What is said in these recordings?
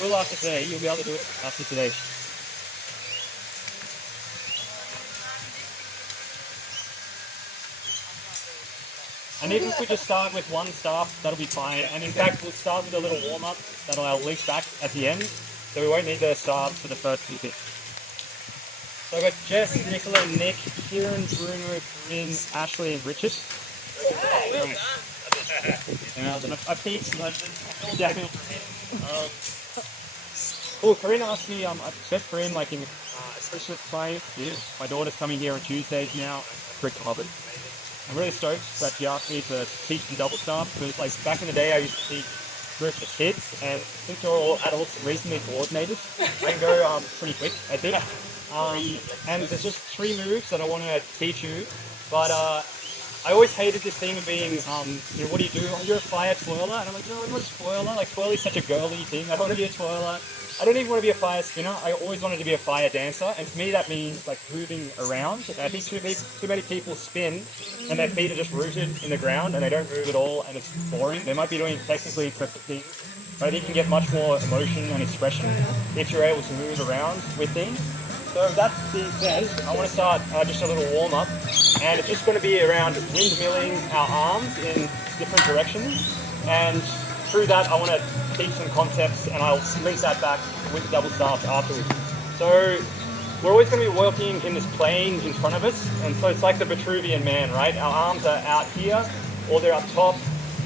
You will after today. You'll be able to do it after today. And even if we just start with one staff, that'll be fine. And in fact, we'll start with a little warm-up that I'll link back at the end. So we won't need the staffs for the first few bits. So I've got Jess, Nicola, Nick, Kieran, Bruno, Corinne, Ashley, and Richard. Right. And I peaked, definitely. Oh, Corinne asked me, I bet Corinne, like in Christmas play, my daughter's coming here on Tuesdays now, brick Harvard. I'm really stoked that she asked me to teach them double staff, because like back in the day I used to teach groups of kids, and since they're all adults reasonably coordinated, I can go pretty quick, I think. And there's just 3 moves that I want to teach you, but I always hated this thing of being, you know, what do you do? Oh, you're a fire twirler, and I'm like, no, I'm not a twirler. Like twirling is such a girly thing. I don't want to be a twirler. I don't even want to be a fire spinner. I always wanted to be a fire dancer, and to me that means like moving around. I think too many people spin, and their feet are just rooted in the ground, and they don't move at all, and it's boring. They might be doing technically perfect things, but I think you can get much more emotion and expression if you're able to move around with things. So that being said, I want to start just a little warm-up, and it's just going to be around windmilling our arms in different directions, and through that I want to teach some concepts, and I'll link that back with the double staff afterwards. So we're always going to be working in this plane in front of us, and so it's like the Vitruvian Man, right? Our arms are out here, or they're up top,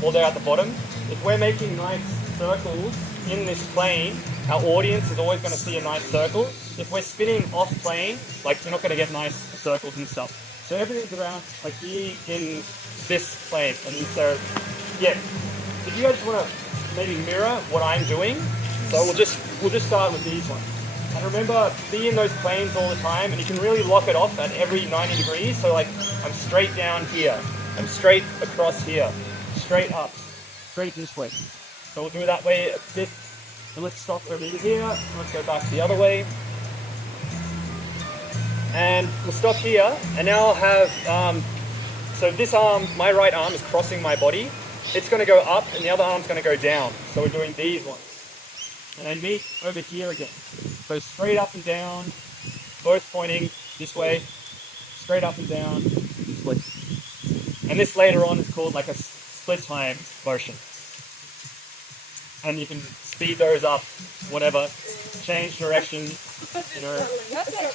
or they're at the bottom. If we're making nice circles in this plane, our audience is always going to see a nice circle. If we're spinning off plane, like you're not going to get nice circles and stuff. So everything's around like here in this plane. And so, yeah, if you guys want to maybe mirror what I'm doing, so we'll just start with these ones. And remember, be in those planes all the time, and you can really lock it off at every 90 degrees. So like, I'm straight down here, I'm straight across here, straight up, straight this way. So we'll do it that way a bit. So let's stop over here, let's go back the other way. And we'll stop here, and now I'll have, so this arm, my right arm is crossing my body. It's going to go up, and the other arm's going to go down. So we're doing these ones. And then meet over here again. So straight up and down, both pointing this way, straight up and down, split. And this later on is called like a split time motion. And you can speed those up, whatever, change direction, you know. That's an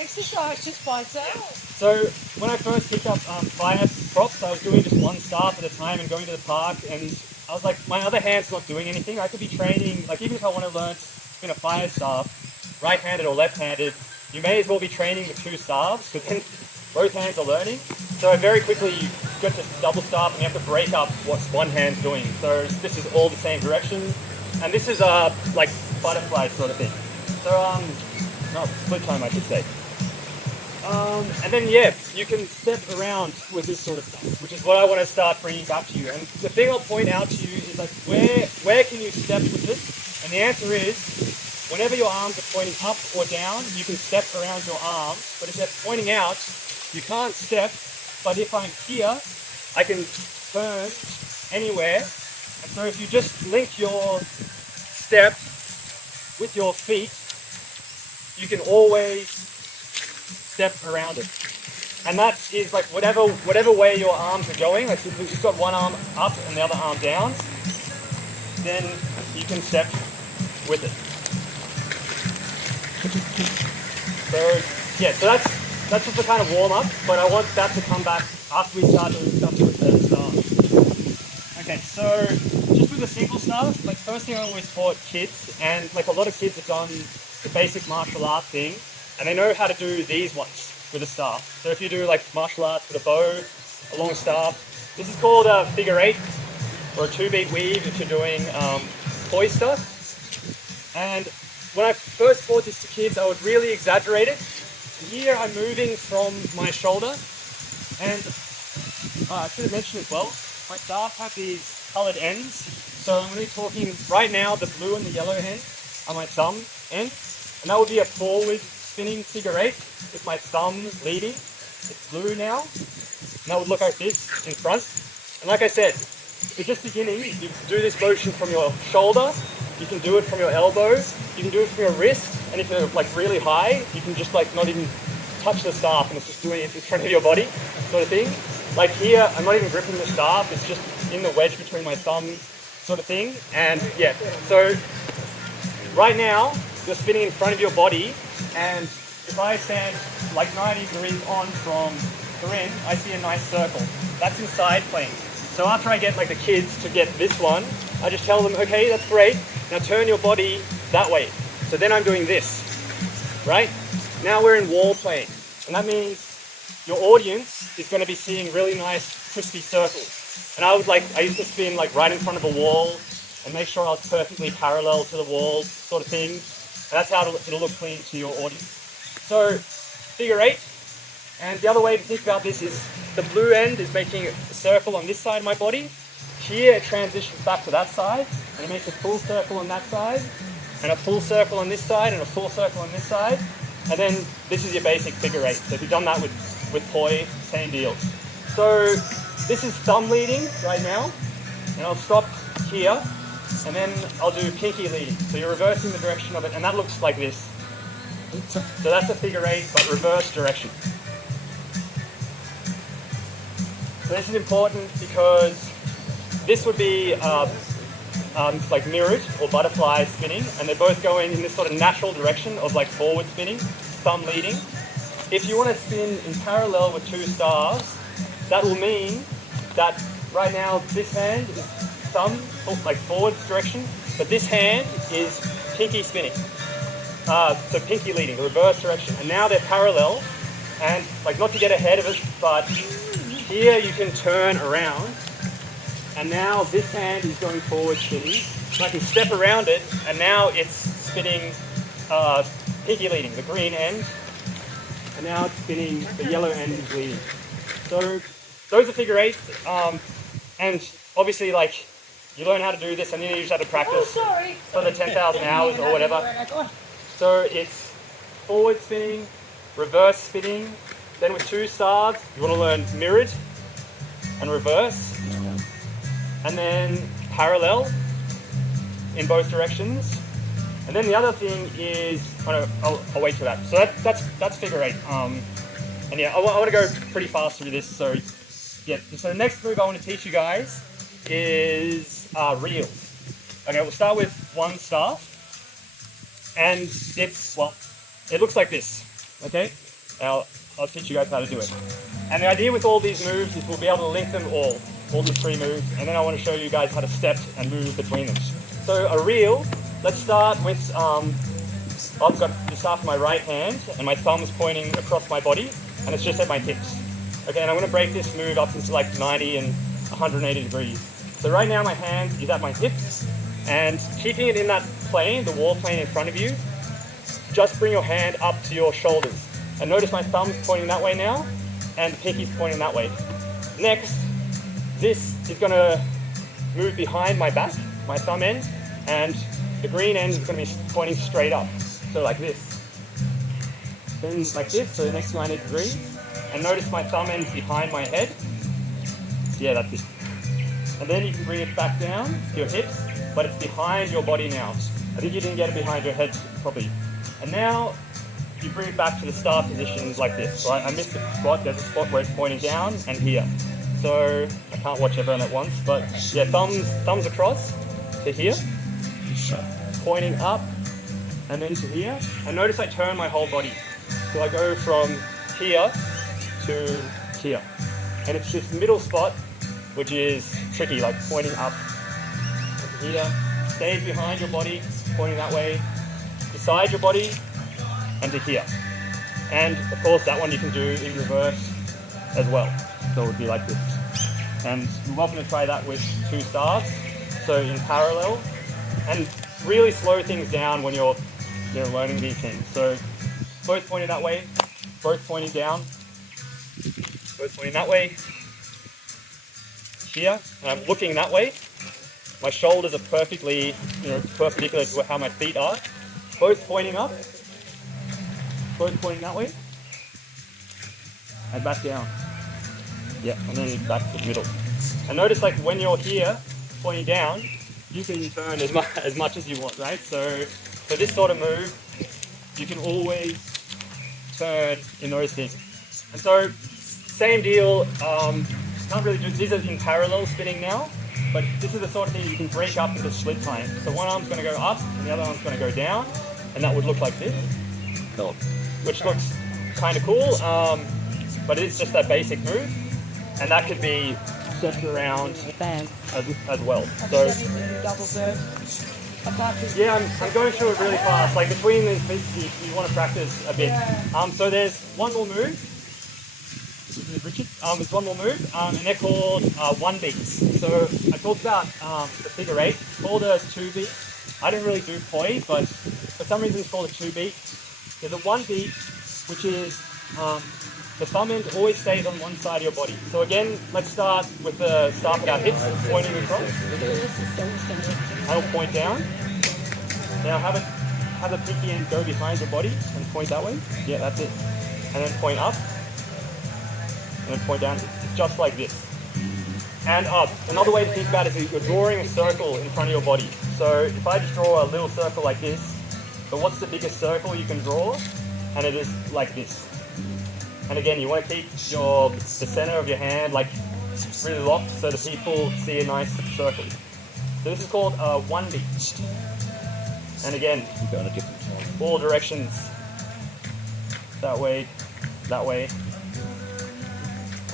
exercise just by itself. So when I first picked up fire props, I was doing just one staff at a time and going to the park, and I was like, my other hand's not doing anything. I could be training, like even if I want to learn to spin a fire staff, right-handed or left-handed, you may as well be training with 2 staffs, because then both hands are learning. So very quickly you get to double staff and you have to break up what one hand's doing. So this is all the same direction, and this is like butterfly sort of thing. So no, split time I should say. And then yeah, you can step around with this sort of stuff, which is what I want to start bringing back to you. And the thing I'll point out to you is like, where can you step with this? And the answer is, whenever your arms are pointing up or down, you can step around your arms. But if they're pointing out, you can't step. But if I'm here, I can turn anywhere. And so if you just link your step with your feet, you can always step around it. And that is like whatever way your arms are going, like if you've got one arm up and the other arm down, then you can step with it. So yeah, so that's just a kind of warm up, but I want that to come back after we start doing stuff with the staff. Okay, so just with the simple stuff, like first thing I always taught kids, and like a lot of kids have done the basic martial art thing, and they know how to do these ones with a staff. So if you do like martial arts with a bow, a long staff, this is called a figure 8 or a 2-beat weave if you're doing toy stuff. And when I first taught this to kids, I would really exaggerate it. Here I'm moving from my shoulder, and I should have mentioned as well, my staff have these coloured ends. So I'm going to be talking right now, the blue and the yellow end are my thumb end, and that would be a forward spinning figure 8 with my thumb leading. It's blue now, and that would look like this in front. And like I said, if you're just beginning, you do this motion from your shoulder you can do it from your elbow, you can do it from your wrist, and if you're like really high, you can just like not even touch the staff and it's just doing it in front of your body, sort of thing. Like here, I'm not even gripping the staff, it's just in the wedge between my thumb, sort of thing. And yeah, so right now, you're spinning in front of your body, and if I stand like 90 degrees on from the rim, I see a nice circle. That's in side plane. So after I get like the kids to get this one, I just tell them, okay, that's great. Now turn your body that way. So then I'm doing this, right? Now we're in wall plane. And that means your audience is going to be seeing really nice crispy circles. And I used to spin like right in front of a wall and make sure I was perfectly parallel to the wall, sort of thing. And that's how it'll look clean to your audience. So figure 8. And the other way to think about this is the blue end is making a circle on this side of my body. Here it transitions back to that side, and it makes a full circle on that side, and a full circle on this side, and a full circle on this side. And then this is your basic figure 8. So if you've done that with poi, same deal. So this is thumb leading right now, and I'll stop here, and then I'll do pinky leading. So you're reversing the direction of it, and that looks like this. So that's a figure 8, but reverse direction. So this is important because this would be like mirrored or butterfly spinning, and they're both going in this sort of natural direction of like forward spinning, thumb leading. If you want to spin in parallel with 2 stars, that will mean that right now this hand is thumb, like forward direction, but this hand is pinky spinning. So pinky leading, the reverse direction, and now they're parallel, and like not to get ahead of us, but here you can turn around, and now this hand is going forward spinning. So I can step around it, and now it's spinning pinky leading, the green end, and now it's spinning, the yellow end is leading. So those are figure 8s, and obviously like you learn how to do this, and then you just have to practice for the 10,000 hours or whatever. So it's forward spinning, reverse spinning. Then with 2 stars, you want to learn mirrored and reverse, and then parallel in both directions. And then the other thing is, I'll wait for that. So that's figure 8. And yeah, I want to go pretty fast through this. So yeah, so the next move I want to teach you guys is reels. Okay, we'll start with 1 staff, and it looks like this. Okay, now I'll teach you guys how to do it. And the idea with all these moves is we'll be able to link them all these 3 moves, and then I want to show you guys how to step and move between them. So a reel, let's start with, I've got the staff in my right hand, and my thumb is pointing across my body, and it's just at my hips. Okay, and I'm going to break this move up into like 90 and 180 degrees. So right now my hand is at my hips, and keeping it in that plane, the wall plane in front of you, just bring your hand up to your shoulders. And notice my thumb's pointing that way now, and the pinky's pointing that way. Next, this is going to move behind my back, my thumb end, and the green end is going to be pointing straight up. So like this. Then like this, so the next 90 degrees. And notice my thumb end's behind my head. Yeah, that's it. And then you can bring it back down to your hips, but it's behind your body now. I think you didn't get it behind your head properly. And now, you bring it back to the start positions like this, right? I missed the spot, there's a spot where it's pointing down and here. So, I can't watch everyone at once, but yeah, thumbs across to here, pointing up, and then to here. And notice I turn my whole body. So I go from here to here. And it's this middle spot, which is tricky, like pointing up to here. Stays behind your body, pointing that way, beside your body, and to here. And of course that one you can do in reverse as well. So it would be like this. And you're welcome to try that with 2 stars. So in parallel, and really slow things down when you're learning these things. So both pointing that way, both pointing down, both pointing that way, here, and I'm looking that way. My shoulders are perfectly, perpendicular to how my feet are. Both pointing up, both pointing that way, and back down. Yeah, and then back to the middle. And notice like when you're here, pointing down, you can turn as much as you want, right? So for this sort of move, you can always turn in those things. And so same deal. Can't really do these are in parallel spinning now, but this is the sort of thing you can break up into split time. So one arm's going to go up, and the other arm's going to go down, and that would look like this, Cool. which looks kind of cool. But it's just that basic move, and that could be stepped around Bang. as well. So Double bird. I can't do yeah, I'm going through it really fast. Like between these pieces, you want to practice a bit. So there's one more move. Richard. There's one more move, and they're called one beats. So I talked about the figure eight, called as two beat. I don't really do poi, but for some reason it's called a two beat. There's a one beat, which is the thumb end always stays on one side of your body. So again, let's start with the start with our hips, pointing across. I'll point down. Now have the pinky end go behind your body and point that way. Yeah, that's it. And then point up. And then point down, just like this. And up. Another way to think about it is you're drawing a circle in front of your body. So if I just draw a little circle like this, but what's the biggest circle you can draw? And it is like this. And again, you want to keep the center of your hand like really locked so that people see a nice circle. So this is called one beat. And again, You go in a different tone. all directions. That way, that way.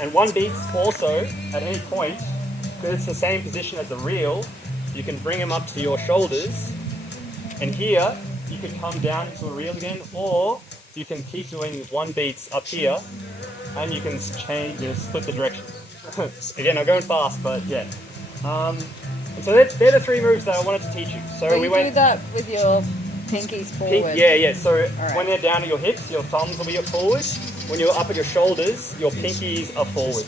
And one beats also, at any point, because it's the same position as the reel, you can bring them up to your shoulders. And here, you can come down into a reel again, or you can keep doing one beats up here, and you can change, split the direction. Again, I'm going fast, but yeah. And so they're the three moves that I wanted to teach you. So So we you went do that with your pinkies forward. yeah. So Alright. when they're down at your hips, your thumbs will be forward. When you're up at your shoulders, your pinkies are forward.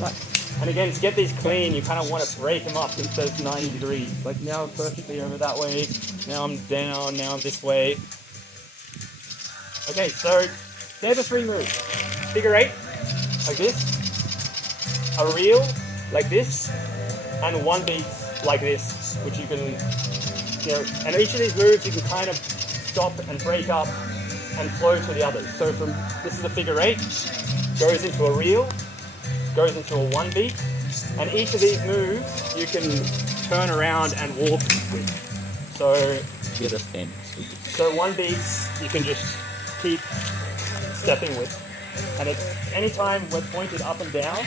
Right. And again, to get these clean, you kind of want to break them up into 90 degrees. Like now I'm perfectly over that way, now I'm down, now I'm this way. Okay, so they're the three moves. Figure eight, like this. A reel, like this. And one beat, like this, which you can, and each of these moves you can kind of stop and break up and flow to the others. So this is a figure eight, goes into a reel, goes into a one beat, and each of these moves you can turn around and walk with. So Get a stand. one beat you can just keep stepping with. And it's anytime we're pointed up and down,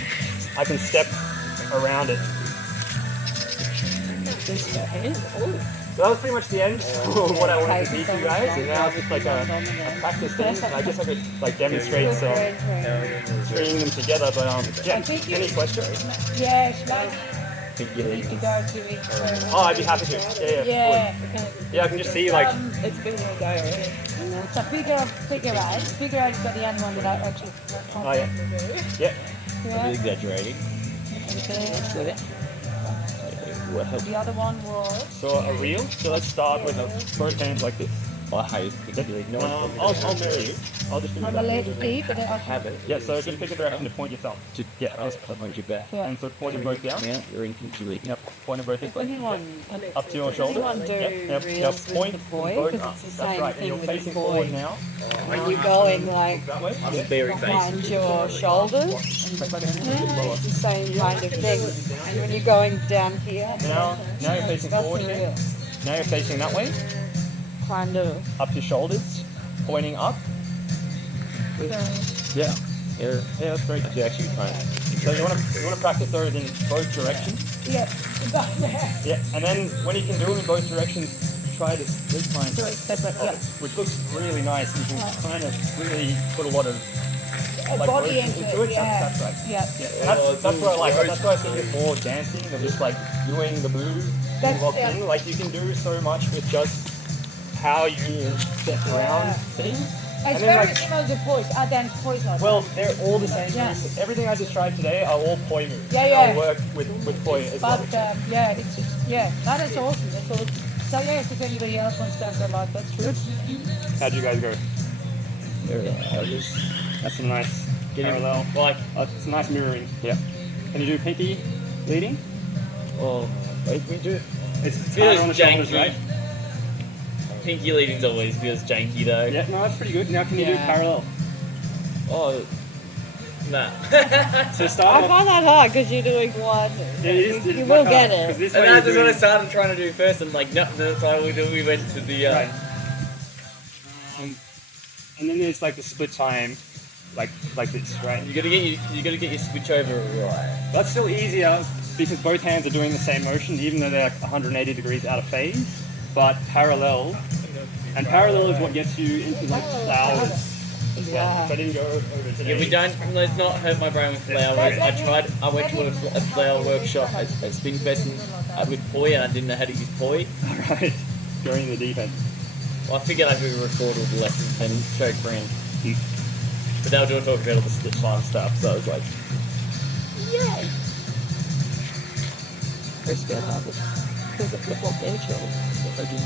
I can step around it. So that was pretty much the end of what I wanted to teach you guys. And now it's just like a practice thing. I guess I could like demonstrate some stringing them together. But yeah, any questions? Yeah, I Think you need to go to it. Oh, I'd be happy to. Yeah. Yeah. Yeah, I can just see like. It's been a go. So figure eight. Figure eight's got the only one that I actually Oh yeah. Yeah. You're exaggerating. Okay. What helps? The other one was So a reel. So let's start with both hands like this. I hate particularly. No I'll mirror you. I'll just. on the left knee, but then I have it. Yeah. So just pick a direction to point yourself. Yeah, I was putting your back. Yeah. And so point them both down. Now you're inconsiderate. Yep. Point them both this way. anyone Up to your shoulder. anyone do Yep. reels Point with the boy both because up. it's the That's same right. And thing you're with the facing forward boy. now. When you're going like That way. I'm very behind basic. your shoulders, it's the same kind of thing. And when you're going down here, Now you're facing that's forward the again. Now you're facing that way. kind of. Up your shoulders. Pointing up. Yeah. Yeah, that's very good. You're actually trying. So you want to practice those in both directions. Yeah. Yeah. And then when you can do them in both directions, try to split time. Separate. Yeah. Which looks really nice. You can kind of really put a lot of like Body motion into it. Yeah. That's right. Yeah. Yeah, that's what I like. That's why I think it's more dancing than just like doing the move. That's- locked yeah. in. Like you can do so much with just how you step around things. It's then, very like- similar to poise. I dance poise like Well, they're all the same Yeah. moves. Everything I described today are all poi moves. Yeah, And yeah. I'll work with poi as well. But yeah, it's just, yeah, that is awesome. That's awesome. So yeah, if anybody else wants to have their life, that's true. How'd you guys go? That's a nice parallel. Well, like, it's nice mirroring. Yeah. Can you do pinky leading? Oh, Wait, we do. It's Feels harder on the shoulders, janky. right? Pinky leading's always feels janky though. Yeah, no, that's pretty good. Now can you do Yeah. parallel? Oh, nah. So I start off. find that hard because you're doing one. Yeah, it is, you it's will much get harder, 'cause it. this And way you're that's what I doing- started trying to do first. I'm like, no, that's why we went to the. Right. And then there's like the split time, like this, right? You gotta get your switch over right. That's still easier because both hands are doing the same motion, even though they're like 180 degrees out of phase. But parallel, and parallel is what gets you into like flowers. Yeah. If I didn't go over today. Yeah, we don't. Let's not hurt my brain with flowers. I went to a flower workshop at Spinfest with poi, and I didn't know how to use poi. Right, during the deep end. Well, I figured I could record all the lessons and show friends. But they were doing talk about all the fun stuff, so I was like, yay! Very scared of it. Because the football game show.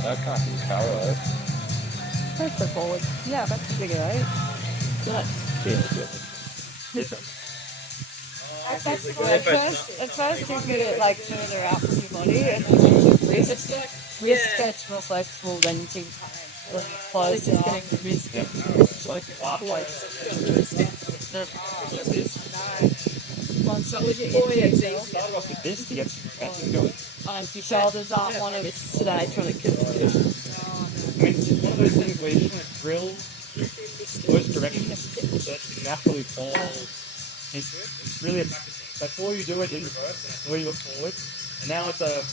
I can't do parallel. Very quick forward. Yeah, that's a figure eight. Good. At first you get it like further out from your body and then wrist gets more flexible than you can when you close it off. It's like So with your boy Start off with this to get some action going. if your shoulders aren't one of it's today trying to kill it. I mean, it's one of those things where you're just gonna drill those directions that naturally fall into it. It's really a practice thing. Before you do it in reverse, and before you look forward, and now it's a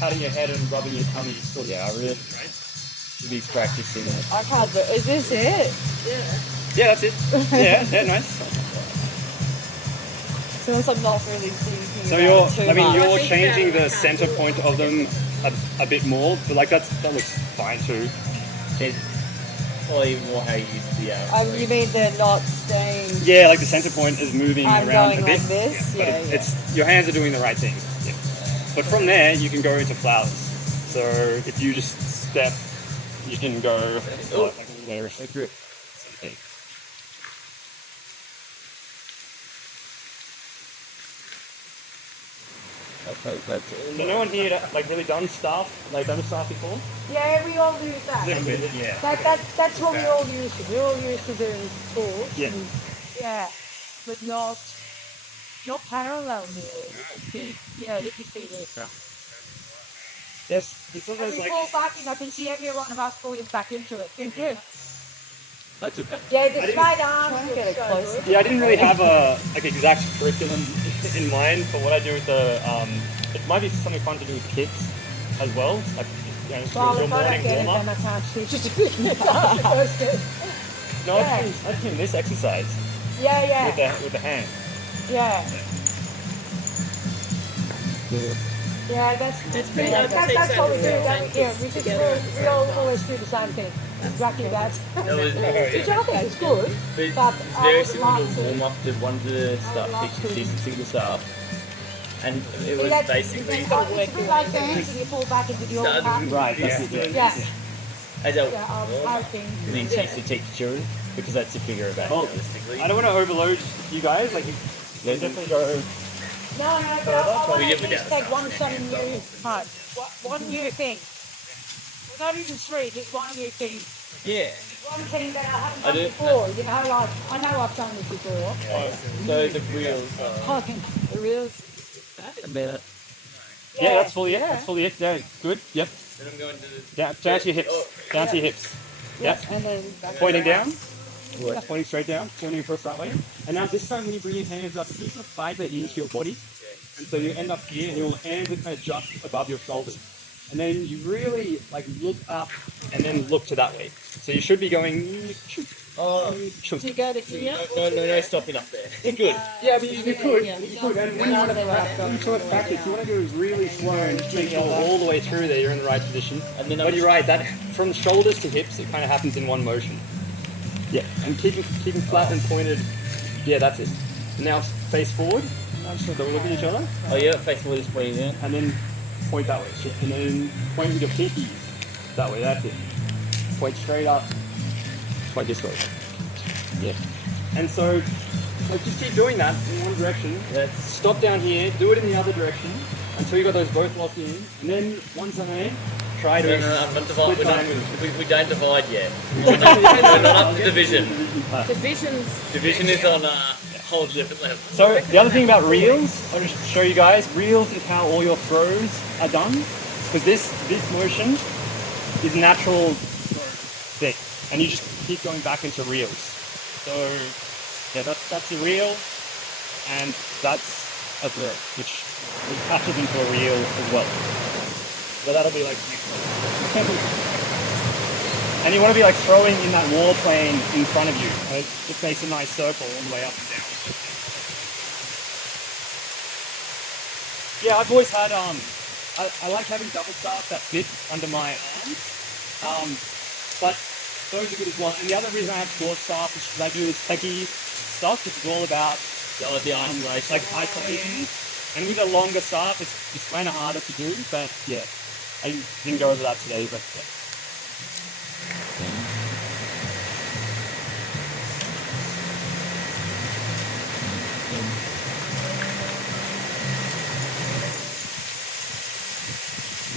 patting your head and rubbing your tummy. Sort of, Yeah, I really should be practicing it. I can't do is this it? yeah, that's it. Yeah, nice. Feels I'm not really thinking So about it too much. you're changing the center point of them a bit more, but like that looks fine too. Or even more how you use the You mean they're not staying Yeah, like the center point is moving I'm around going a bit. like this? But Yeah, it's your hands are doing the right thing. Yeah. But from there you can go into flowers. So if you just step, you can go like there. So no one here like really done staff before? Yeah, we all do that. Yeah. That's what we all used to. We all used to do in school. Yeah. Yeah, but not parallel really. Yeah, if you see this. Yes, it's one of And those we like fall back in. I can see everyone of us falling back into it. Thank you. That's okay. Yeah, the straight arms. Try and get it closer. yeah, I didn't really have a exact curriculum in mind for what I do with the it might be something fun to do with kids as well. Like Well, your if I don't morning get it, warm then up. I can't teach you to do it. No, I've seen this exercise Yeah. with the hand. Yeah. Yeah. Yeah, that's what we do. We all always do the same thing. Exactly that. Which I think is good. But it's But very I would similar like to warm up to one of the stuff, teaching single stuff. And it was basically It's a bit like dance and you fall back into the old pattern. Right, that's it. Yeah. I don't I think. need to teach children because that's a figure of that Oh, realistically. I don't want to overload you guys. Like, you definitely go. No, but I want We to did just that. take one something new part. One new thing. Not even three, just one new thing. Yeah. One thing that I haven't I done do- before. You know, like, I know I've done this before. So the wheels. The reels. I mean, Yeah, that's fully it. That's fully it. Yeah, good. Yep. Then I'm going to Down to your hips. Down to your hips. Yep. And then Pointing down. Pointing straight down. Pointing across that way. And now this time when you bring your hands up, keep the fiber into your body. And so you end up here and your hands are kind of just above your shoulders. And then you really like look up and then look to that way. So you should be going. you go to here. no, stopping up there. Good. Yeah, but you could. You could. And when you want to practice, you want to go really slow and just make sure all the way through there you're in the right position. And then But you're right, that from shoulders to hips, it kind of happens in one motion. Yeah, and keeping flat and pointed. Yeah, that's it. Now face forward. So we look at each other, Oh yeah, face forward is pointing in. and then point that way. And then point with your pinkies that way. That's it. Point straight up. Point this way. Yeah. And so, like, just keep doing that in one direction. That's Stop down here. Do it in the other direction. until you got those both locked in, and then once I try to. No, I'm not split we don't divide yet. We're not up to division. Divisions. Division is on a whole different level. So the other thing about reels, I'll just show you guys. Reels is how all your throws are done, because this motion is natural thing, and you just keep going back into reels. So yeah, that's a reel, and that's a throw, which catches into a reel as well. So that'll be like, and you want to be like throwing in that wall plane in front of you. It just makes a nice circle all the way up and down. Yeah, I've always had I like having double staffs that fit under my arms. But those are good as well. And the other reason I have short staff is because I do this techie stuff, which is all about The isolation. like isolation. And with a longer staff, it's kind of harder to do. But yeah, I didn't go over that today. But yeah.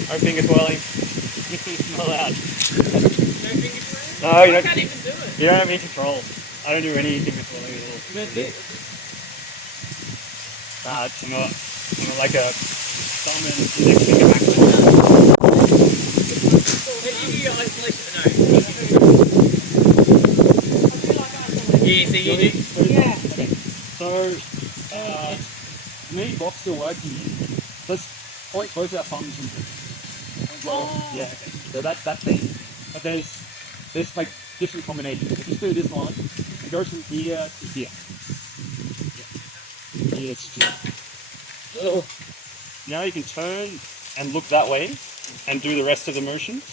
No finger twirling. Not allowed. No, you don't. I can't even do it. You don't have any control. I don't do any finger twirling at all. I'm not like a thumb and index finger back. You do your isolation. No. Yeah, so you do. Yeah. So, me, box still working. Let's point both our thumbs and yeah, okay. So that thing. But there's like different combinations. If you do this one, it goes from here to here. Yeah. Here to here. Oh. Now you can turn and look that way and do the rest of the motions.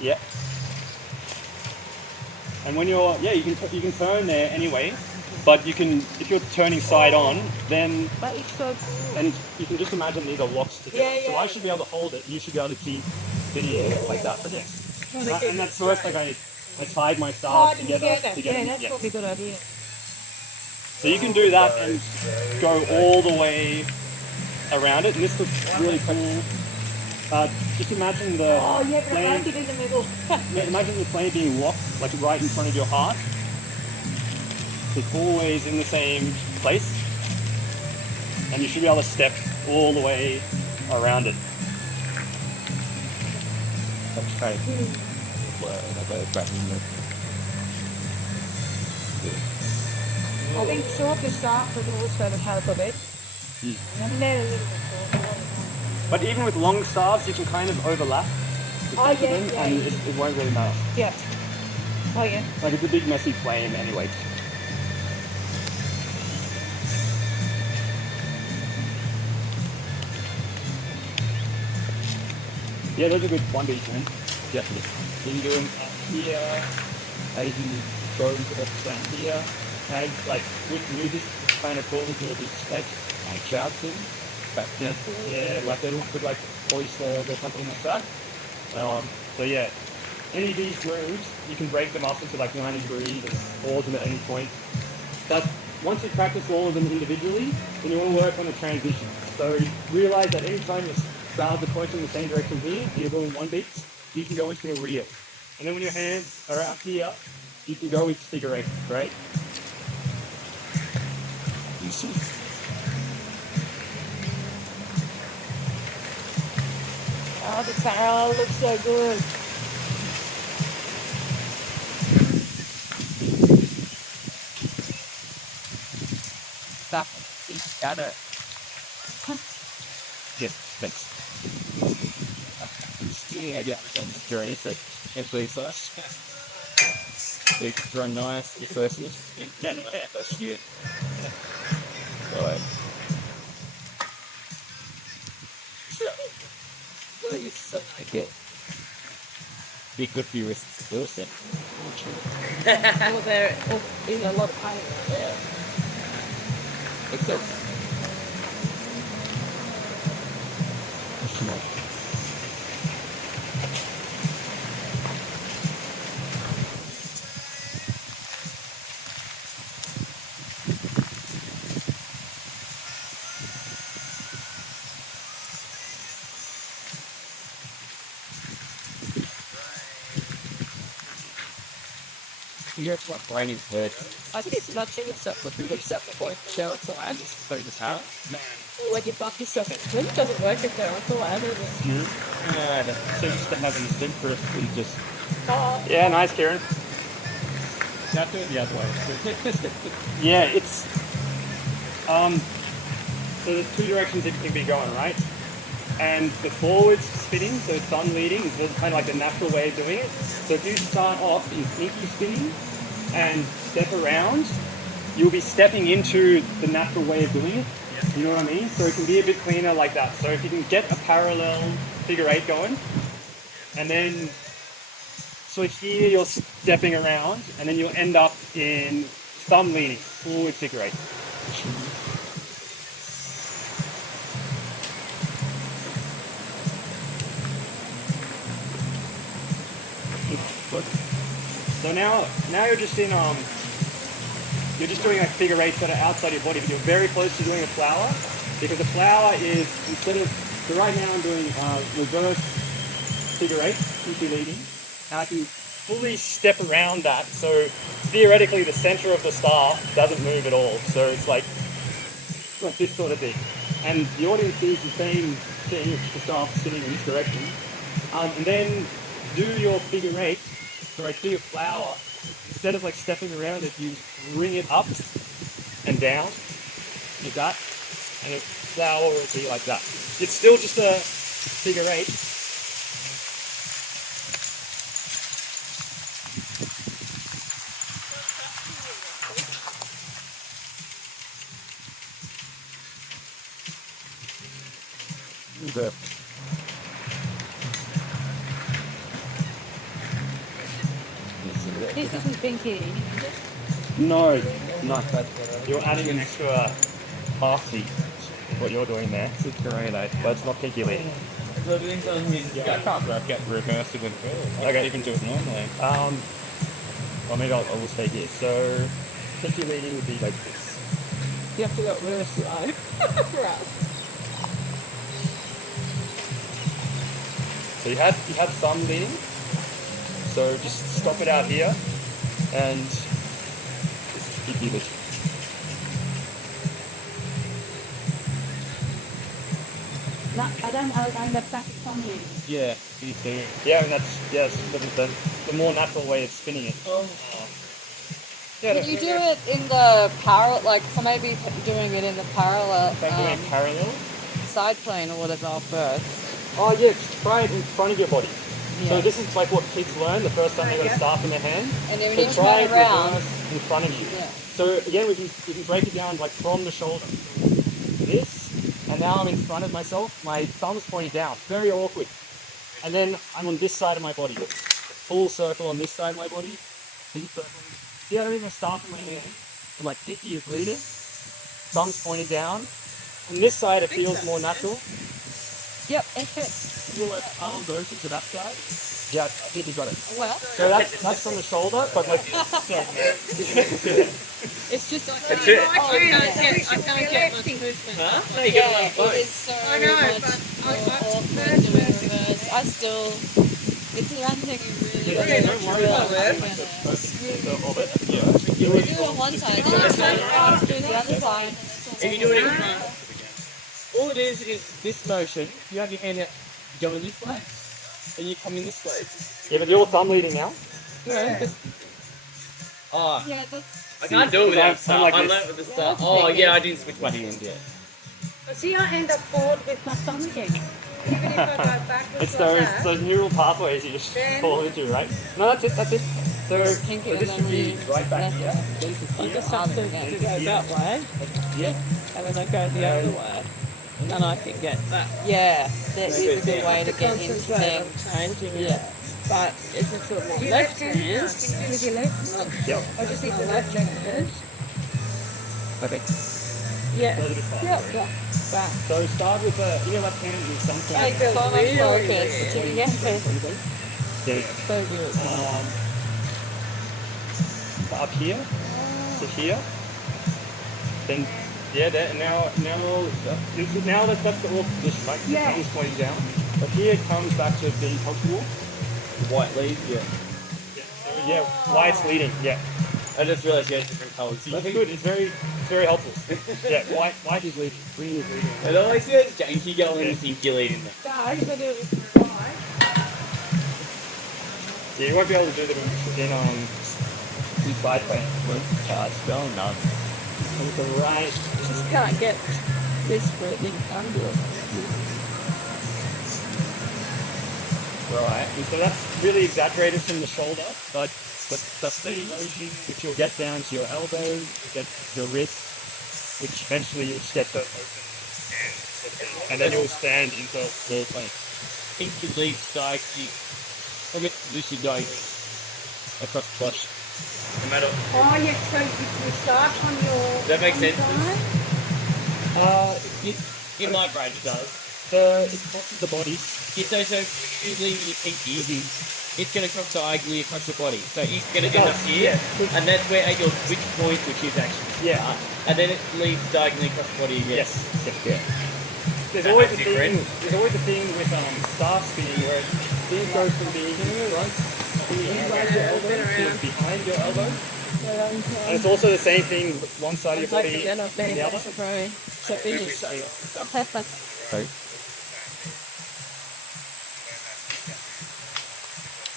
Yeah. And when you're, you can turn there anyway, but you can, if you're turning side on, then But it's so cool. and you can just imagine these are locks together. Yeah, So yeah. I should be able to hold it. You should be able to keep video like that. But yeah. And that's first like I tied my staff together. Yeah, that's probably a good idea. So you can do that and go all the way around it. And this looks really cool. Just imagine the Oh, yeah, but I plane. like it in the middle. Imagine the plane being locked, like right in front of your heart. It's always in the same place, and you should be able to step all the way around it. That's kind of I think shorter staff would also help a bit. And then a little bit shorter. But even with long staffs, you can kind of overlap Oh, with yeah, them, yeah, and yeah. it won't really matter. Yeah. Oh, yeah. Like it's a big messy flame anyway. Yeah, those are good one beat, man. Definitely. You can do them here, you can go up here, and like with music, it's kind of cool because it's like shouting. But yeah, like they look like voice or something like that. So yeah, any of these grooves, you can break them up into like 90 degrees and pause them at any point. That's, once you practice all of them individually, then you want to work on the transition. So you realize that any time your stars are pointing in the same direction here, you're doing one beat, you can go into a reel. And then when your hands are out here, you can go into figure eight, right? You see? Oh, the barrel looks so good. Stop. Got it. Yes, thanks. Yeah, that's very sick. Actually, sauce. It's very nice. It's sauces. Yeah, that's good. Alright. Okay. Be good for your wrists, Wilson. Oh, there is a lot of pain. Yeah. Except. Come on. Here's what brain is hurt. I think it's not taking stuff with good stuff before show so I just So just how? like you fuck yourself it doesn't work if they're also either. So just don't have any synchronous, we just. Oh, Yeah, nice, Kieran. Now do it the other way. Yeah, it's. So there's two directions it can be going, right? And the forwards spinning, so thumb leading, is kind of like the natural way of doing it. So if you start off in sneaky spinning and step around, you'll be stepping into the natural way of doing it. You know what I mean? So it can be a bit cleaner like that. So if you can get a parallel figure eight going, and then so here you're stepping around, and then you'll end up in thumb leaning, forward figure eight. So now you're just in you're just doing like figure eights that are outside your body, but you're very close to doing a flower, because a flower is instead of so right now I'm doing reverse figure eight, keep leading, and I can fully step around that. So theoretically, the center of the staff doesn't move at all. So it's like this sort of thing, and the audience sees the same thing, the staff spinning in this direction, and then do your figure eight. So I see a flower. Instead of like stepping around it, you bring it up and down like that, and a flower will be like that. It's still just a figure eight. The this isn't pinky. No, you're adding an extra half beat. What you're doing there, it's great, eh? but it's not pinky leading. So doing something I can't work out reverse even further. I can't even do it normally. Well, maybe I'll just take it. So pinky leading would be like this. You have to go reverse side for us. So you had thumb leading. So just stop it out here and just keep leading. I don't know, I'm the back from you. Yeah, you do. Yeah, and that's the more natural way of spinning it. Yeah, Can you do it in the parallel, like, so maybe doing it in the parallel, If I'm doing parallel. side plane or whatever first. Oh yeah, just try it in front of your body. Yeah. So this is like what kids learn the first time they got a staff in their hand. And then when So you try turn it around, reverse in front of you. yeah. So again, we can break it down like from the shoulder. This, and now I'm in front of myself. My thumb's pointing down. Very awkward. And then I'm on this side of my body. Full circle on this side of my body. Deep circle. See, I don't even start from my hand. I'm like 50 years later. Thumb's pointed down. On this side, it feels more natural. Yep, it fits. Will it go to that side? Yeah, I think you got it. Well, So that's from the shoulder, but like it's just like That's it. I can't get much movement. Huh? No, you get one it both. is so I know, much but more awkward first doing reverse. I still, it's one thing you really don't worry about it. yeah. You do it on one side, then you turn around, do the other side. If you do it in front, All it is this motion. You have your hand out going this way, and you come in this way. Yeah, but you're thumb leading now. Yeah. Oh, Yeah, that's, I can't do it without I'm stuff. like I this. learned with the stuff. Oh yeah, I didn't switch my hand yet. See, I end up forward with my thumb again. Even if I go backwards It's like those that. those neural pathways you just Then- fall into, right? No, that's it. So pinky this and should then be you right back here. You just have to go that way, Yeah. and then I go the other way. And I can get that. Yeah, that is a good way to get into things. Changing it. Yeah. But if it's sort of Your left hand, hand, can you do with your left? Yep. I just need the left leg first. Perfect. yeah, Those are the fast Yeah, ways. yeah. Back. So start with your left hand with some I point. feel so much focus to get it. Yeah. So good. Up here to here. Then yeah, there. And now that's the off position, right? Yeah. The thumb's pointing down. But here it comes back to being comfortable. white lead, yeah. Yeah. So yeah, why it's leading. Yeah, I just realized you had different colours. that's good. It's very helpful. Yeah, white is leading. Green is leading. It always says janky go in and think you're leading them. Guys, I do it. Yeah, you won't be able to do that in We side plane with spell none. right. Just can't get this thing under it. Right. And so that's really exaggerated from the shoulder, but the steady motion, which you'll get down to your elbow, you get your wrist, which eventually you'll get the and then you'll stand into the plane. Think you leave sky keep. Look at Lucy going across the bush. No matter. Oh, yeah, so you start on your. Does that make sense? In my range does. It crosses the body. Yeah, so usually when you think easy, it's going to cross diagonally across the body. So it's going to end up here, and that's where at your switch point, which is actually Yeah. and then it leads diagonally across the body again. Yes. Yeah. There's That always a makes it thing. red. There's always a thing with star spinning where things go from being here, right? Being inside your elbow to behind your elbow. And it's also the same thing with one side of your Like body the other thing, and the other. probably. Except this is so perfect.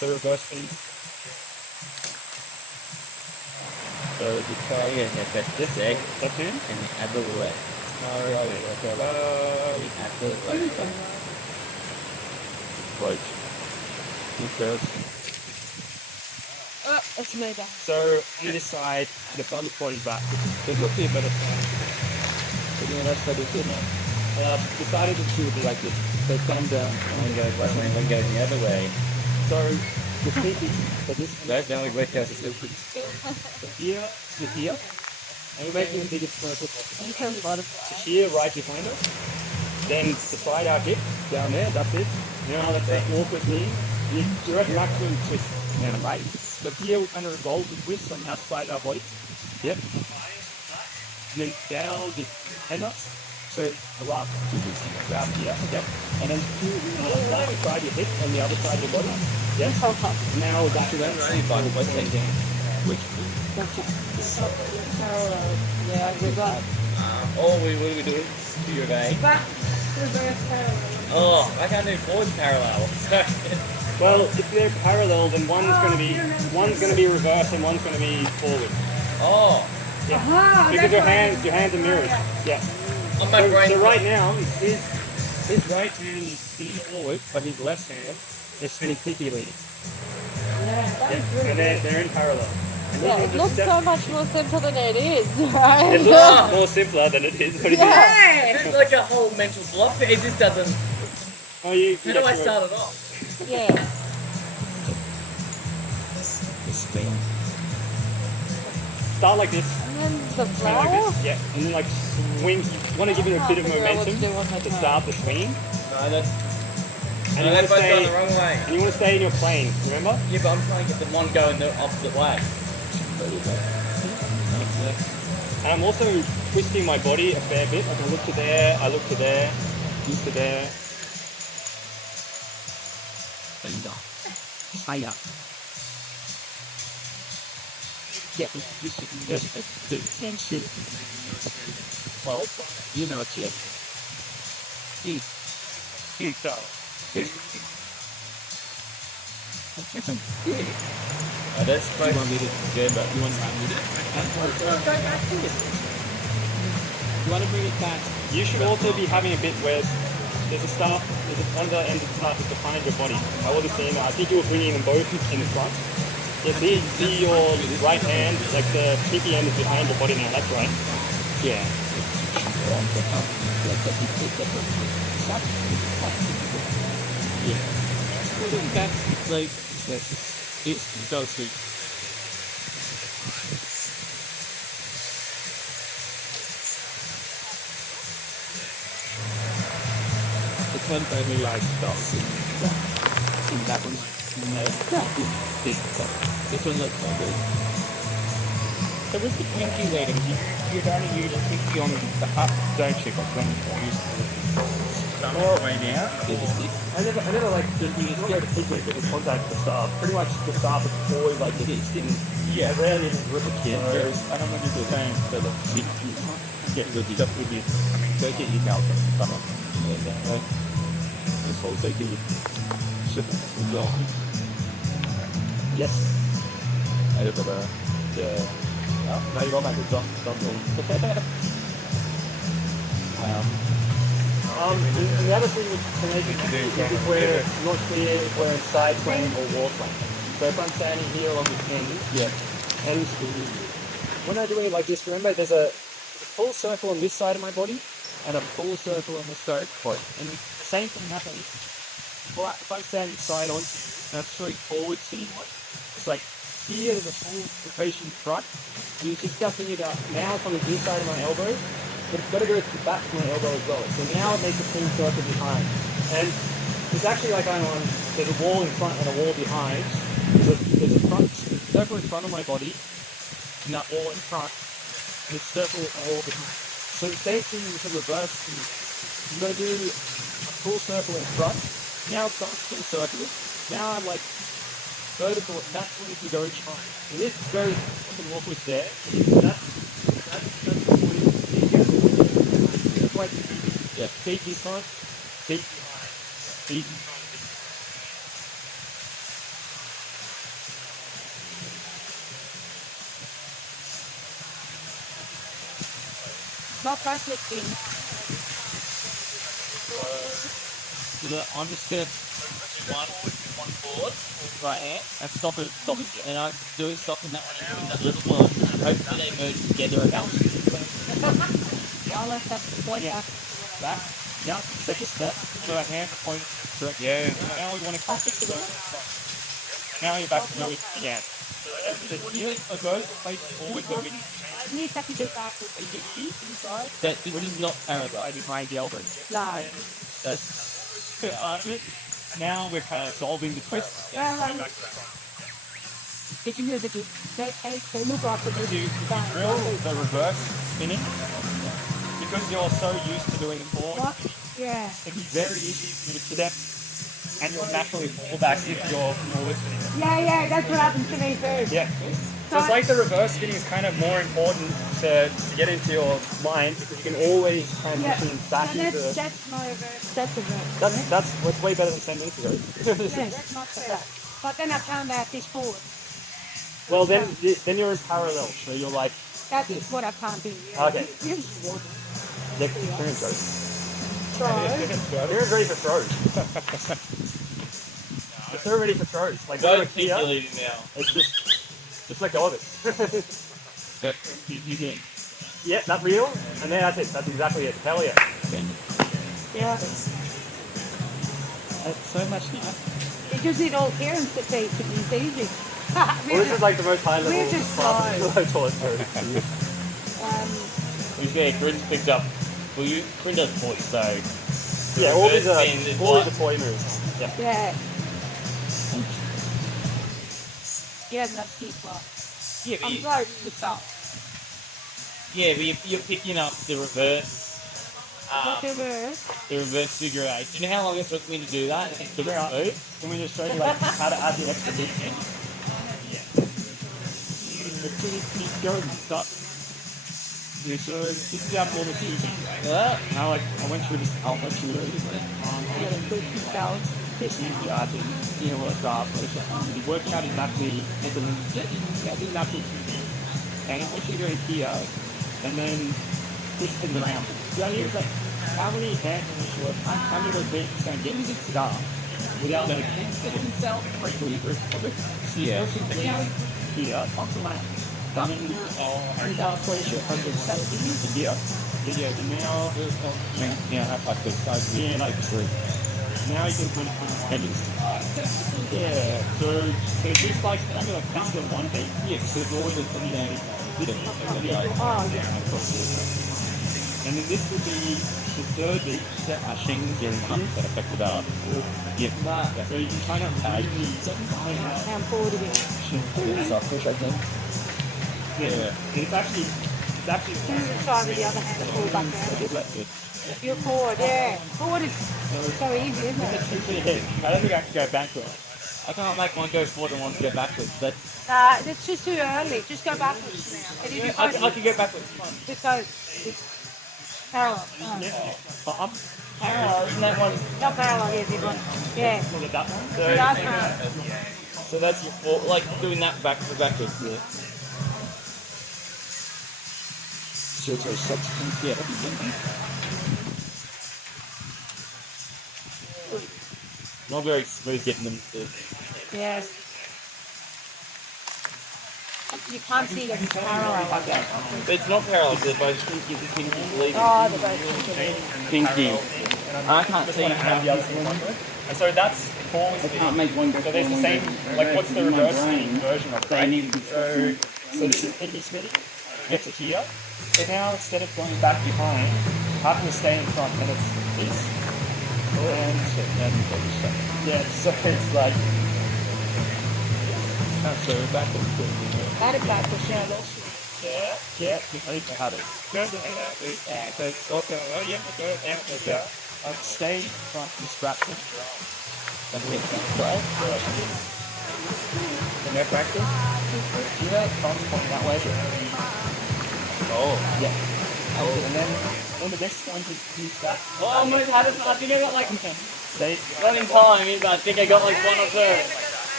The reverse spin. So you try and affect this egg, Left hand. and the other way. The other way. Right. Oh, it's me back. So on this side, the front foot is back. There's not be a better side. But yeah, that's what it's in there. Decided to do it like this. So come down and go right way, then go the other way. So the thinking for this Right, now we work out the stupid. here to here, and we're making the biggest circle possible. You have a lot of To here, right behind us. Then the side out hip down there. That's it. You know how that's that awkward thing. You're at maximum twist. And right. So here we're going to revolve the twist on the outside of our body. Yep. And then down the head up. So around here. Yep. And then one side your hip and the other side your body. Yes. Now back to that. By the way, take down. Which yeah, we got What are we doing? Do your game. Back, reverse parallel. Oh, I can't do forward parallel. Well, if they're parallel, then one's going to be reverse and one's going to be forward. Oh, Aha, Because that's your what I hands are mirrored. Yeah. on my brain. So right now, his right hand is spinning forward, but his left hand is spinning figuratively. Yeah. And they're in parallel. And you yeah, can it just looks step- so much more simple than it is, right? It looks more simpler than it is. But it is. Yeah. It's like a whole mental block. It just doesn't. Oh, you How do I start it off? Yeah. Start like this. And then the Kind of flower. like this. Yeah. And then like swing. You want to give it a bit of Figure out what to momentum do on my to time. start the swing. No, that's. And No, you they're want to both going the stay. wrong way. And you want to stay in your plane. Remember? Yeah, but I'm trying to get the one going the opposite way. And I'm also twisting my body a fair bit. Like I look to there, I look to there, look to there. higher. Yeah, tension. Well, you know it's it. He's so. That's You want me to get but you want to run with it? You want to bring it back? You should also be having a bit where there's a start, one of the ends of the start is behind your body. I wasn't seeing that. I think you were bringing them both in the front. Yeah, see your right hand, like the pinky end is behind your body now. That's right. Yeah. Yeah. That's like it goes through. This one I really like dogs in that one. This one looks so good. So with the pinky leading, you don't use a pinky on the up, don't you? But when you use Well, way down. I never like just you go to people that would contact the staff. Pretty much the staff is always like it is. Yeah, rarely even with a kid. I don't know if you're saying so that you get good stuff with you. I mean, go get your cow from someone. This whole thing can ship as well. Yes. I don't know. Yeah. Now you got back to John. And the other thing to make it do is where not clear where it's side plane or wall plane. So if I'm standing here on the end, and when I'm doing it like this, remember there's a full circle on this side of my body and a full circle on this side. And the same thing happens. If I'm standing side on, that's straight forward seam. It's like here is a full rotation front. You just got to figure out now it's on the inside of my elbow, but it's got to go to the back of my elbow as well. So now it makes a full circle behind. And it's actually like there's a wall in front and a wall behind. There's a circle in front of my body, and that wall in front, and a circle all behind. So the same thing with the reverse. You've got to do a full circle in front. Now it's not a full circle. Now I'm like vertical, that's when you go try. And this goes fucking awkward there. That's like, take this on, take these. Not perfectly. I'm just gonna one forward, right hand, and stop it, and I do it, stop in that one, and that little one. Hopefully they merge together and help. I'll let that point Back. Yeah, take a step. So that hand point correct. Yeah. Now we want to cross it to the now you're back to where we began. You go face forward, go in. I need to do back with the inside. That is not parallel behind the elbow. No. That's now we're kind of solving the twist. Did you hear the they move off the You drill the reverse spinning because you're so used to doing it forward. what? Yeah. It'd be very easy for you to step and you'll naturally fall back if you're forward spinning. Yeah, that's what happened to me first. Yeah. So it's like the reverse spinning is kind of more important to get into your mind because you can always transition back So into. that's my reverse. That's reverse. That's what's way better than 10 minutes ago. Yeah, that's not bad. But then I found out this forward. Well, then you're in parallel, so you're like, That is what I can't do. okay, Yeah. next experience goes. So, You're ready for throws. If they're ready for throws, like Go they're here, articulating now. it's just let go of it. You can. Yeah, that real, and then that's it. That's exactly it. Hell yeah. yeah. That's so much now. It just need all parents to say to me. It's easy. Well, this is like the most high level We're just class slow. of toilet throws. To be fair, Corinne picked up. Well, Corinne does voice, so. Yeah, all these reverse spin is are what? toy moves. Yeah. Yeah. Yeah, that's deep well. Yeah, but I'm you, sorry to stop. yeah, but you're picking up the reverse. Whatever. The reverse figure eight. Do you know how long it took me to do that? To Figure out. Can we just show you like how to add the extra bit in? Go and stop. Yeah, so this is our more easy. Yeah. Now, like, I went through this alpha shooter. Yeah, the good balance. You know what's up. He worked out exactly and what you're doing here, and then twist it around. The idea is like, how many hands in this work? How many of those beats can get this star without letting himself quickly here, onto my coming without pressure, 170 here. Yeah, now, yeah, like this. Yeah, like three. Now you can put it on the edges. Yeah, so just like that's the one thing. Yeah, so it's always a thing there. Oh, yeah. And then this will be the third beat that Ashing getting that affected our. Yeah. So you can kind of really I'm forward again. Selfish, I think. yeah. It's actually It's actually Try with the other hand to pull back around. You're forward, yeah. Forward is so easy, isn't it? I don't think I can go backwards. I can't make one go forward and one go backwards. But It's just too early. Just go backwards now. Can you do I both? can go backwards. Just go. It's parallel. But I'm Parallel, isn't that one? Not parallel, yeah, big one. Yeah. look at that one. So, Last one. so that's your forward, like doing that backwards. Yeah. Not very smooth getting them to. Yes. You can't see them parallel like that. But it's not parallel, they're both pinky to pinky leading. Oh, they're both Pinky. I can't see And the other thing. And so that's forward speed. So there's the same, like what's the reverse speed version of it, right? So this is pinky speed, get to here. So now instead of going back behind, I have to stay in front and it's this. And yeah, so it's like So backwards. Got it backwards, yeah. yeah, I think I had it. I'll stay in front and strap it. And hit that right. And no practice. See that? Thumbs pointing that way. Oh. Yeah. And then the next one is use that. Oh, I think I got like, Stay. not in time, but I think I got like one or two.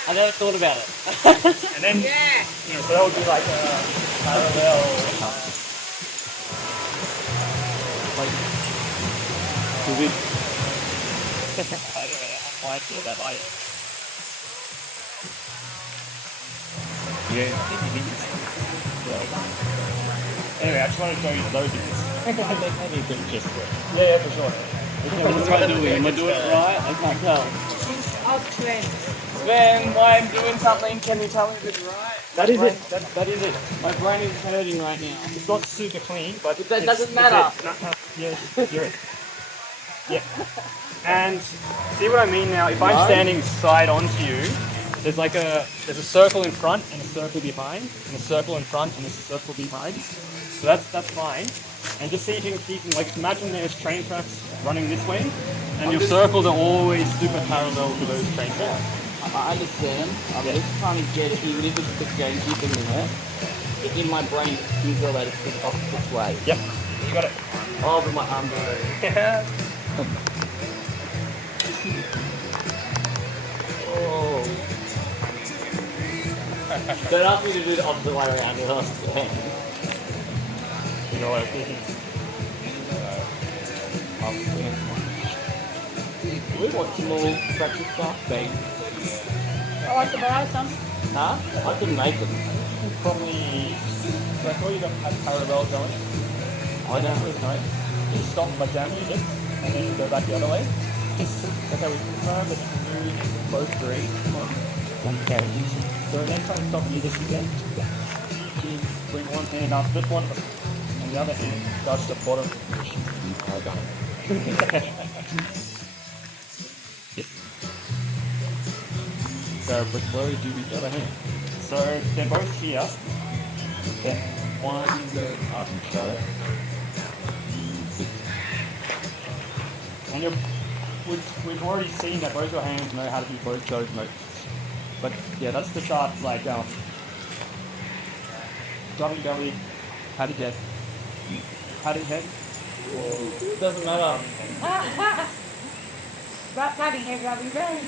I never thought about it. And then, you know, so that would be like a parallel. Like, I don't know why I feel that like. Yeah. Anyway, I just wanted to show you those bits. Maybe a bit just work. Yeah, for sure. Am I doing it right? I can't tell. I'll train. Sven, why I'm doing something, can you tell me if it's right? That is it. That is it. My brain is hurting right now. It's not super clean, but That doesn't matter. Yeah, you're it. Yeah. And see what I mean now? If I'm standing side onto you, there's a circle in front and a circle behind, and a circle in front and a circle behind. So that's fine. And just see if you can keep, like, imagine there's train tracks running this way, and your circles are always super parallel to those train tracks. I understand. I'm just trying to get, even if it's the game keeping in there, in my brain, things are like the opposite way. Yep, you got it. Oh, but my arms are Yeah. Oh. Don't ask me to do the opposite way around. You'll understand. You know what I'm thinking? We want some more practice stuff, babe. I like to borrow some. Huh? I couldn't make them. Probably, so I thought you have parallel going. I don't. Right? Just stop by jamming it, and then you go back the other way. Okay, we confirm that you can move both three. Okay. So next time stop you this again. You bring one hand up, just one, and the other hand touch the bottom. So, but where do the other hand? So they're both here. Then one goes up and show. And we've already seen that both your hands know how to do both those motions. But yeah, that's the start, like W, pat head. Pat head. Doesn't matter. Right patting head rubbing belly.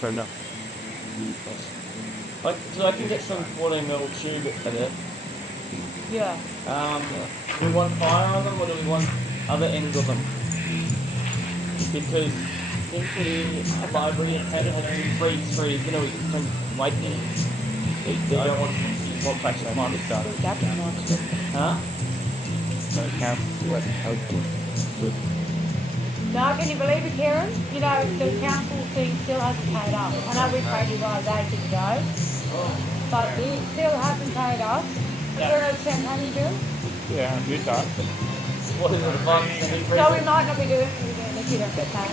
So no. So I can get some 14mm tube at it. Yeah. Do we want fire on them or do we want other ends of them? Because simply library and head has free, you know, some white ends. They don't want what practice I might have started. Huh? So count. No, can you believe it, Karen? You know, the council thing still hasn't paid us. I know we paid you guys ages ago, but it still hasn't paid us. You don't understand how you do? Yeah, good that. What is it, fun? So we might not be doing it again if you don't get paid.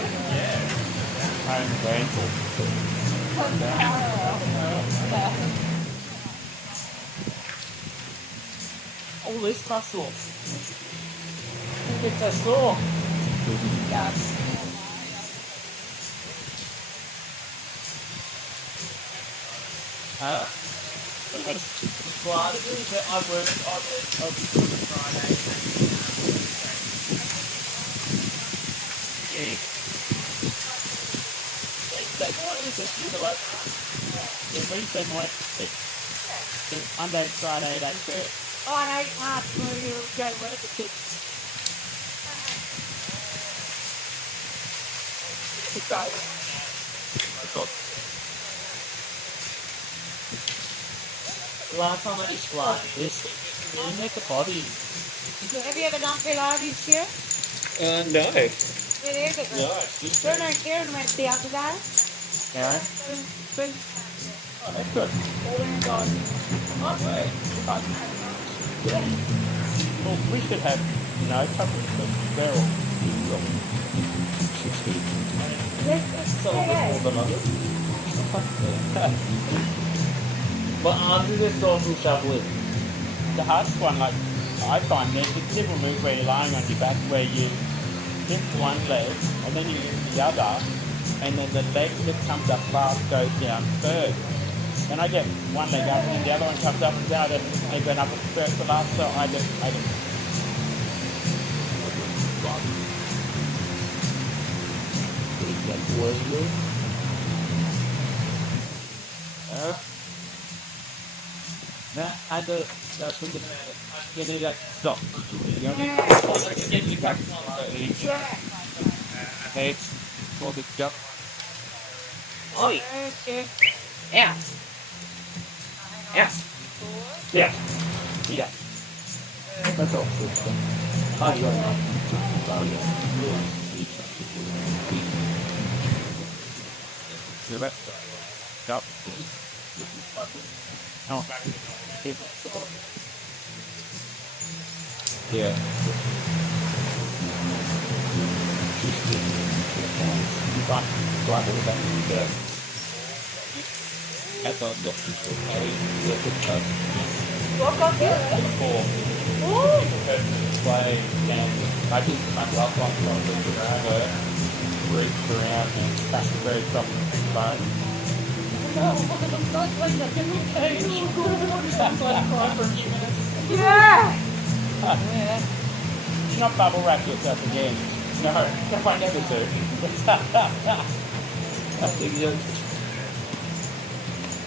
I'm painful. All this this muscle. It's so sore. Well, I think that I worked on Friday. Monday, Friday, that's it. Oh, I know you can't for you go work the kids. Last time I just fly this you make a body. Have you ever done Pilates here? No. It is it? No. Don't know, Kieran went the other day. Yeah. But Oh, that's good. Well, we should have, a couple of barrels. So more than others. But ours is a social shuffle. The hardest one, I find there's a simple move where you're lying on your back where you lift one leg and then you lift the other and then the leg that comes up last goes down third. And I get one leg up and then the other one comes up and down and I go up first to last, so I just I do that's what you do that stop. You know, get you back legs for the jump. Oi! okay. Yeah! Yeah! Yeah. Yeah. That's all. Oh, you got Do that. Stop. No. Keep. Yeah. That's all. Walk up here. Play down. I just love one reach around and back the very top of the bone. Yeah. Not bubble wrap yourself again. No, that I never do. I think you.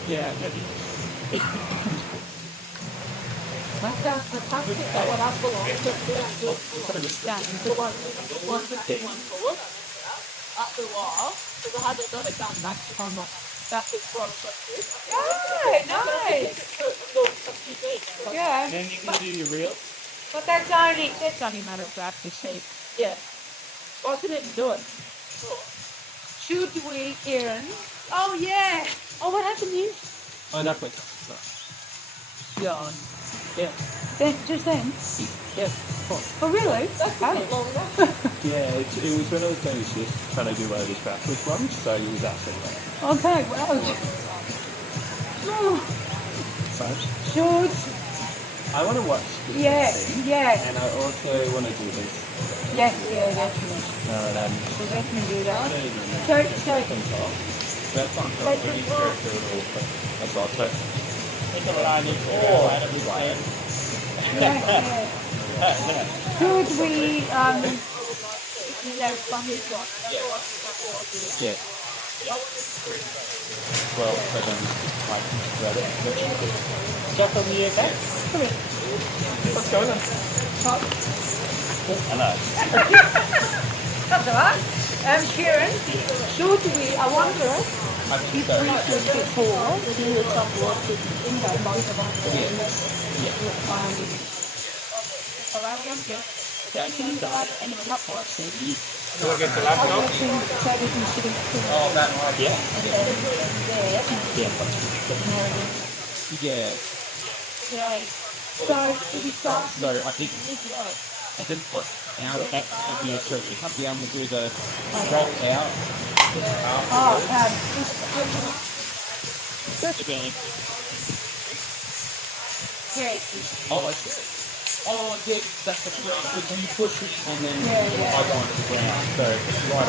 Yeah. That's fantastic. That one has after a while, because I hadn't done it that much time. That's his process. Yeah, nice. Yeah. Then you can do your reel. But that's only a matter of practice. Yeah. Wasn't it do it? Should we, Kieran? Oh yeah. Oh, what happened here? Oh, that way. Yeah. Yeah. Then, just then? Yes. Oh, really? That's long enough. Yeah, it was when I was doing shift trying to do one of these backwards ones, so it was us anyway. Okay, well. Oh, So, should. I want to watch this Yeah, yeah. and I also want to do this. Yes, yeah, definitely. We'll definitely do that. That's on top of each character at all, but that's all. But think of a line each Could we, yeah. Well, but like, Jeff, are you okay? Come here. What's going on? Hello. That's all right. Kieran, should we, I wonder I if think we so. should before do a couple of both of us. All right, thank you. Can you start any couple of things? Do I get the laptop? So we can sit in Oh, that one. Yeah. Yeah. Yeah. So, if we start, So I think I did put out that of your shirt. You can't be able to do the roll out. great. Oh, I see. Oh, yeah, that's the correct. So you push it and then Yeah, yeah. I go into the ground. So right